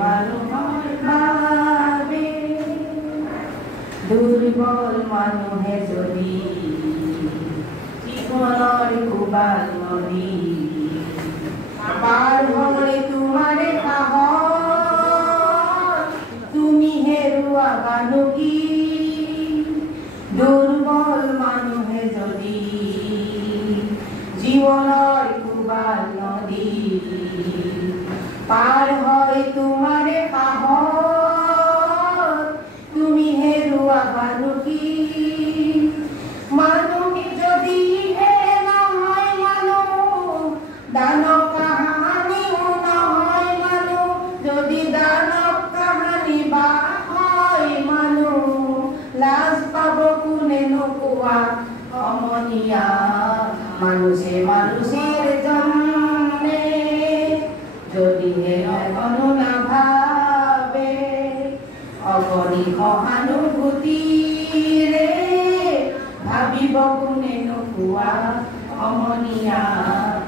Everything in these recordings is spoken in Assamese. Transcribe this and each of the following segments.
মানুহৰ বাবে দুৰ্বল মানুহে যদি জীৱনৰ কোবাল নদী পাৰ হ'লে তোমাৰে সাহস তুমি হেৰুৱাবানো কি দুৰ্বল মানুহে যদি জীৱনৰ কোবাল নদী পাৰ হয় তোমাৰে সাহস তুমি হেৰুৱাবানো কি মানুহ যদি হে নহয় মানুহ দানৱ কাহানিও নহয় মানুহ যদি দানৱ কাহানি বা হয় মানুহ লাজ পাব কোনে নোকোৱা সমনীয়া মানুষে মানুষেৰ জন্যে যদিহে অগণু না ভাবে অগণি সহানুভূতিৰে ভাবিব কোনে নোকোৱা সমনীয়া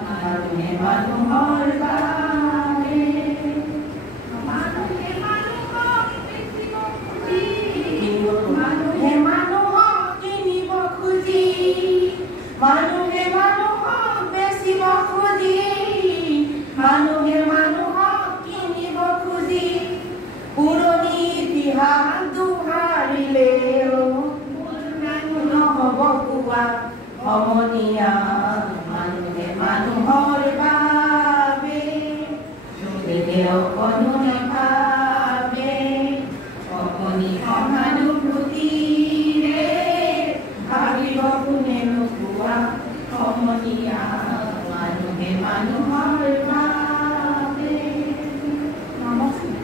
মানুহে মানুহৰ বাবে মানুহে মানুহক কিনিব খুজি মানুহে মানুহক বেচিব খুজি মানুহে মানুহক কিনিব খুজি পুৰণি ইতিহাস দোহাৰিলেও নহ'ব কোৱা সমনীয়া মানুহে মানুহৰ বাবে যদিহে অকণো নাভাবে অকণি সহানুভূতিৰে ভাবিব কোনে নোকোৱা সমনীয়া মানুহে মানুহৰ বাবে নমস্কাৰ।